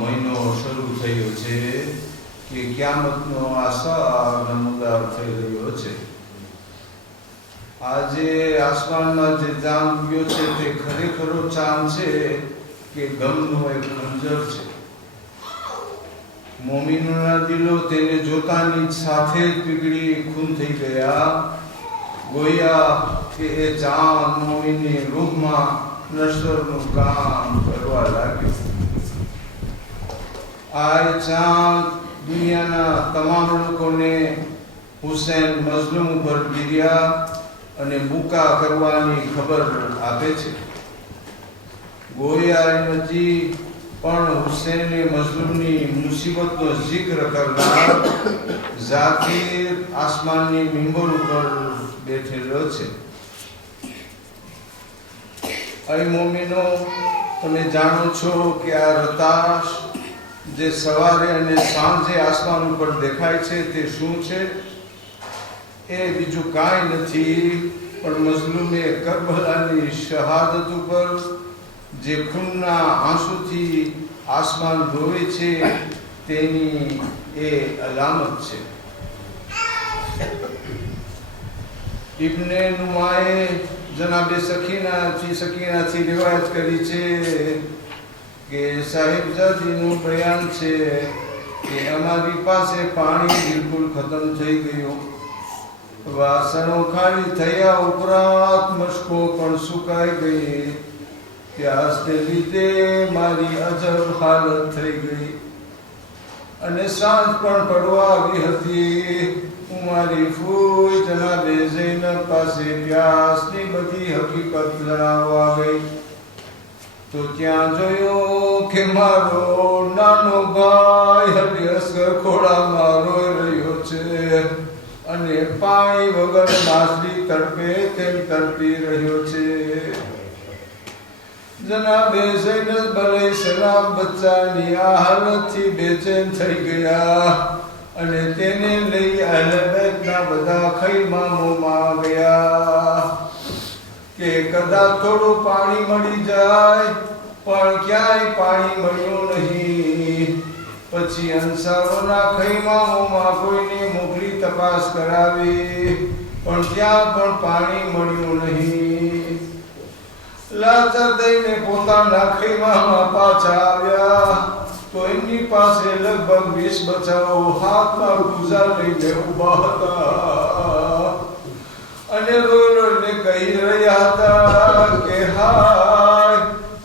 મહિનો શરૂ થયો છે કે કિયામતનો આસાર નમૂદાર થઈ રહ્યો છે. આજે આસમાનમાં જે ચાંદ ઉગ્યો છે તે ખરેખરો ચાંદ છે કે ગમનો એક ખંજર છે. મોમીનોના દિલો તેને જોતાની સાથે જ પીગળી ખૂન થઈ ગયા. ગોયા કે એ ચાંદ મોમીની રૂહમાં નશ્વરનું કામ કરવા લાગ્યો. આ ચાંદ દુનિયાના તમામ લોકોને હુસૈન મઝલૂમ પર ગિર્યા અને બુકા કરવાની ખબર આપે છે. ગોયા નજી પણ હુસૈને મઝલૂમની મુસીબતનો જિક્ર કરનાર ઝાકીર આસમાનની મિંબર ઉપર બેઠેલો છે. અય મોમીનો, તમે જાણો છો કે આ રતાશ જે સવારે અને સાંજે આસમાન ઉપર દેખાય છે તે શું છે? એ બીજું કાંઈ નથી પણ મઝલૂમે કરબલાની શહાદત ઉપર જે ખૂનના આંસુથી આસમાન ધોવે છે તેની એ અલામત છે. ઇબ્ને નુમાએ જનાબે સકીનાથી રિવાયત કરી છે કે સાહિબજાદીનું બયાન છે કે અમારી પાસે પાણી બિલકુલ ખતમ થઈ ગયું. વાસણો ખાલી થયા ઉપરાંત મશકો પણ સુકાઈ ગઈ. પ્યાસને લીધે મારી અજબ હાલત થઈ ગઈ અને સાંજ પણ પડવા આવી હતી. હું મારી ફૂઈ જનાબે ઝૈનબ પાસે પ્યાસની બધી હકીકત જણાવવા ગઈ તો ત્યાં જોયું કે મારો નાનો ભાઈ અલી અસગર ખોળામાં રોઈ રહ્યો છે અને પાણી વગર માછલી તડપે તેમ તડપી રહ્યો છે. જનાબે ઝૈનબ અલૈહિસ્સલામ બચ્ચાની આ હાલતથી બેચેન થઈ ગયા અને તેને લઈ અહલે બેતના બધા ખૈમામોમાં ગયા કે કદાચ થોડું પાણી મળી જાય, પણ ક્યાંય પાણી મળ્યું નહીં. પછી અંસારોના ખૈમામોમાં કોઈને મોકલી તપાસ કરાવી, પણ ત્યાં પણ પાણી મળ્યું નહીં. લાચાર થઈને પોતાના ખૈમામાં પાછા આવ્યા તો એમની પાસે લગભગ 20 બચ્ચાઓ હાથમાં ગુઝા લઈને ઊભા હતા અને રોઈને કહી રહ્યા હતા કે હાય,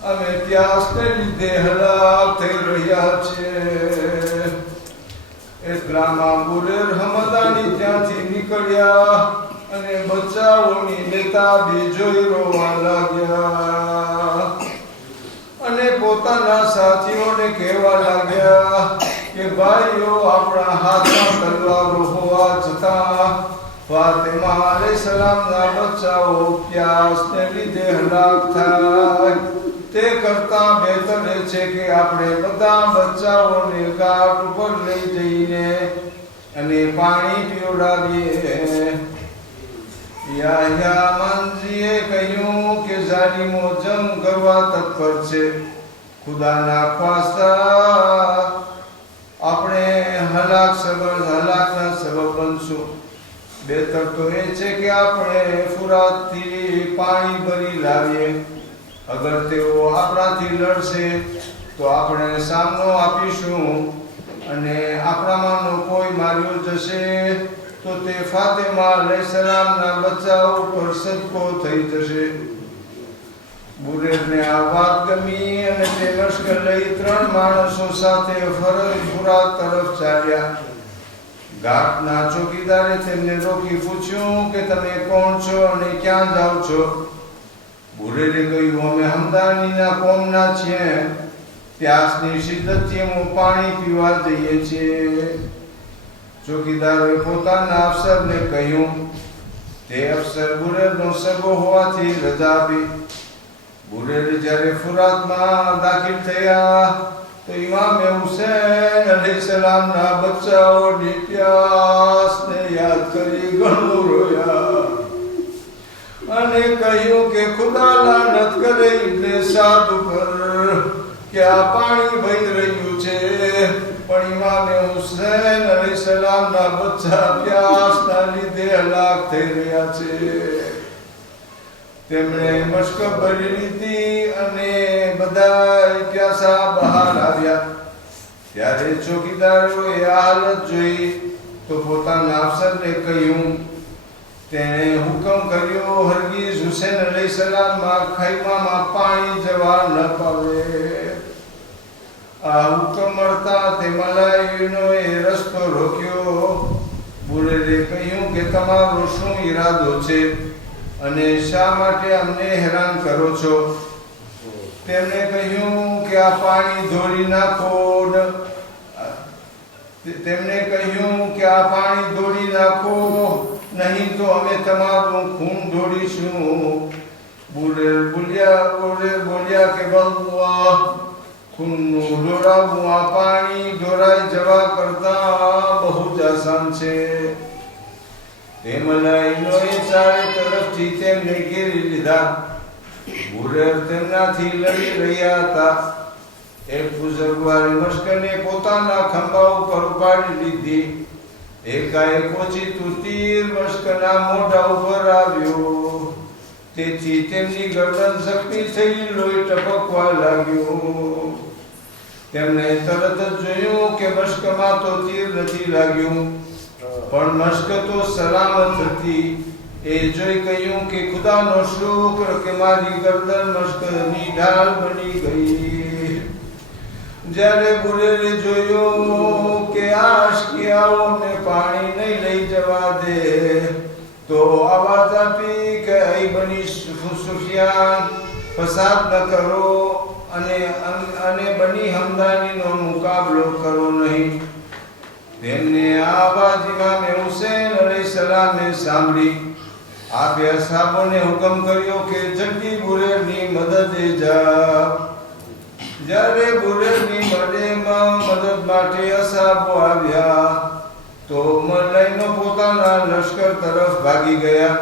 અમે પ્યાસને લીધે હલાક થઈ રહ્યા છીએ. એટલામાં બુરેર હમદાની ત્યાંથી નીકળ્યા અને બચ્ચાઓની બેતાબી જોઈ રોવા લાગ્યા અને પોતાના સાથીઓને કહેવા લાગ્યા કે ભાઈઓ, આપણા હાથમાં તલવારો હોવા છતાં ફાતિમા અલૈહિસ્સલામના બચ્ચાઓ પ્યાસને લીધે હલાક થાય તે કરતા બહેતર છે કે આપણે બધા બચ્ચાઓને ઘાટ ઉપર લઈ જઈને અને પાણી પીવડાવીએ. યાહ્યા મંજીએ કહ્યું કે ઝાલિમો જંગ કરવા તત્પર છે. ખુદાના ખ્વાસ્તા આપણે હલાકના સબબ બનશું. બહેતર તો એ છે કે આપણે ફુરાતથી પાણી ભરી લાવીએ. અગર તેઓ આપણાથી લડશે તો આપણે સામનો આપીશું અને આપણામાંનો કોઈ માર્યો જશે તો તે ફાતિમા અલૈહિસ્સલામના બચ્ચાઓ પર સદકો થઈ જશે. બુરેરને આ વાત ગમી અને તે લશ્કર લઈ 3 માણસો સાથે ફુરાત તરફ ચાલ્યા. ઘાટના ચોકીદારે તેમને રોકી પૂછ્યું કે તમે કોણ છો અને ક્યાં જાઓ છો? બુરેરે કહ્યું, અમે હમદાનીના કોમના છીએ. પ્યાસની શિદ્દતથી અમે પાણી પીવા જઈએ છીએ. ચોકીદારોએ પોતાના અફસરને કહ્યું. તે અફસર બુરેરનો સગો હોવાથી રજા આપી. બુરેર જ્યારે ફુરાતમાં દાખલ થયા તો ઇમામે હુસૈન અલૈહિસ્સલામના બચ્ચાઓની પ્યાસને યાદ કરી ઘણું રોયા અને કહ્યું કે ખુદા લાનત કરે ઇબ્ને સાદ ઉપર કે આ પાણી વહી રહ્યું પોતાના બચ્ચા પ્યાસના લીધે હલાક થઈ રહ્યા છે. તેમણે મશ્ક ભરી લીધી અને બધા પ્યાસા બહાર આવ્યા. ત્યારે ચોકીદારોએ આ હાલત જોઈ તો પોતાના અફસરને કહ્યું. તેણે હુકમ કર્યો, હરગીઝ હુસેન અલૈહિસ્સલામમાં ખૈમામાં પાણી જવા ન પાવે. આ હુકમ મળતા તે મલાઈઓએ રસ્તો રોક્યો. બુરેરે કહ્યું કે તમારો શું ઈરાદો છે અને શા માટે અમને હેરાન કરો છો? તેમણે કહ્યું કે આ પાણી ધોળી નાખો. નહીં તો અમે તમારું ખૂન ઢોળીશું. બુરેર બોલ્યા કે વલ્લાહ, ખૂનનું ઢોળાવવું આ પાણી ઢોળાઈ જવા કરતા બહુ જ આસાન છે. તે મલાઈઓએ ચારે તરફથી તેમને ઘેરી લીધા. બુરેર તેમનાથી લડી રહ્યા હતા. એક બુઝુર્ગવાળી મશ્કને પોતાના ખંભા ઉપર ઉપાડી લીધી. એકાએક ઓછીતું તીર મશ્કના મોઢા ઉપર આવ્યો. તેથી તેમની ગરદન ઝખમી થઈ લોહી ટપકવા લાગ્યું. તેમણે તરત જ જોયું કે મશ્કમાં તો તીર નથી લાગ્યું, પણ મશ્ક તો સલામત હતી. એ જોઈ કહ્યું કે ખુદાનો શુક્ર કે મારી ગરદન મશ્કની ઢાલ બની ગઈ. જ્યારે બુરેરે જોયું કે આ અશ્કિયાઓને પાણી નહીં લઈ જવા દે તો આવાજ આપી કે અહીં બની સુફિયાન, ફસાદ ન કરો અને બની હમદાનીનો મુકાબલો કરો નહીં. તેમને આ અવાજ ઇમામે હુસૈન અલૈહિસ્સલામે સાંભળી. આ બે સાહેબોને હુકમ કર્યો કે જલ્દી બુરેરની મદદે જાઓ. જ્યારે બુરેરની મદદ માટે અસાબો આવ્યા તો મલાઈનો પોતાના લશ્કર તરફ ભાગી ગયા.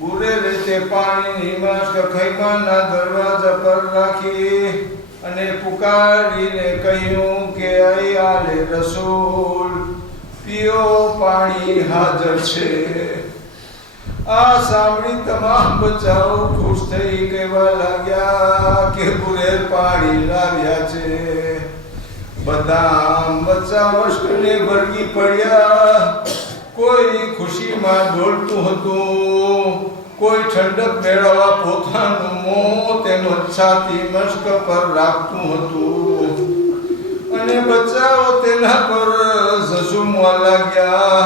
બુરેરે તે પાણીની મશ્ક ખૈમાના દરવાજા પર રાખી અને પુકારીને કહ્યું કે અહીં આલે રસૂલ, પીઓ, પાણી હાજર છે. આ સાંભળી તમામ બચ્ચાઓ ખુશ થઈ કહેવા લાગ્યા કે બુરેર પાણી લાવ્યા છે. બધા બચ્ચા મશ્કને ભરગી પડ્યા. કોઈ ખુશીમાં ડોલતું હતું, કોઈ ઠંડક મેળવવા પોતાનું મોં તેમજ છાતી મશ્ક પર રાખતું હતું અને બચ્ચાઓ તેના પર ઝઝુમવા લાગ્યા.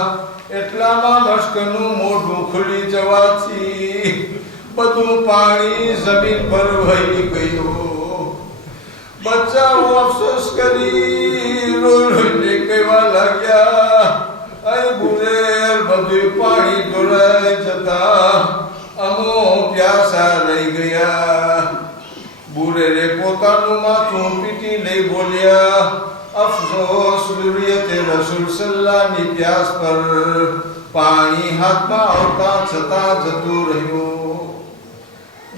એટલામાં મશ્કનું મોઢું ખુલી જવાથી બધું પાણી જમીન પર વહી ગયું. બચ્ચાઓ અફસોસ કરી રોઈને કહેવા લાગ્યા, અહીં બુરેર બધું પાણી ઢોળાઈ જતા અમો પ્યાસા રહી ગયા. બુરેરે પોતાનું માથું પીટી લઈ બોલ્યા, અફસોસ દુરિયતે રસૂલ સલ્લાની પ્યાસ પર પાણી હાથમાં આવતા છતાં જતું રહ્યું.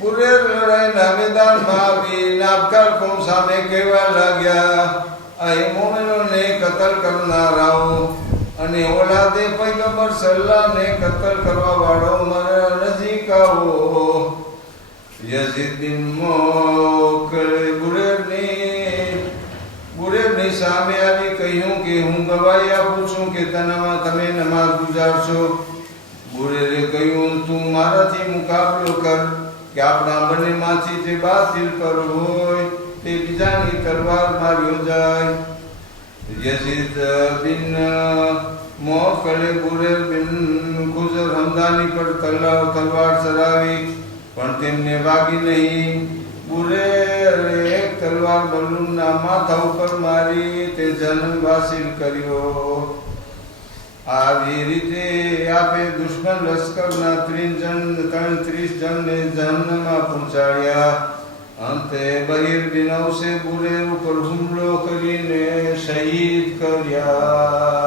બુરેર લડાઈના મેદાનમાં આવી નાબકાર કોમ સામે કહેવા લાગ્યા, અહીં મોમેનોને કતલ કરનારાઓ અને ઓલાદે પૈગંબર સલ્લાને કતલ કરવા વાળો મારા નજીક આવો. યઝીદ બિન મોકલે બુરેરની સામે આવી કહ્યું કે હું ગવાહી આપું છું કે તમે નમાઝ ગુજારશો. બુરેરે કહ્યું, તું મારાથી મુકાબલો કર કે આપણા બંનેમાંથી જે બાતિલ પર હોય તે બીજાની તલવાર માર્યો જાય. યઝીદ બિન મોકલે બુરેર બિન ખુઝર હમદાની પર તલવાર ચલાવી, પણ તેમને વાગી નહીં. બુરેરે એક તલવાર બલૂનના માથા ઉપર મારી તે જન્મ હાસિલ કર્યો. આવી રીતે આપે દુશ્મન લશ્કરના 33 જણને જહન્નમમાં પહોંચાડ્યા. અંતે બહીર બિન ઔસે બુરેર ઉપર હુમલો કરીને શહીદ કર્યા.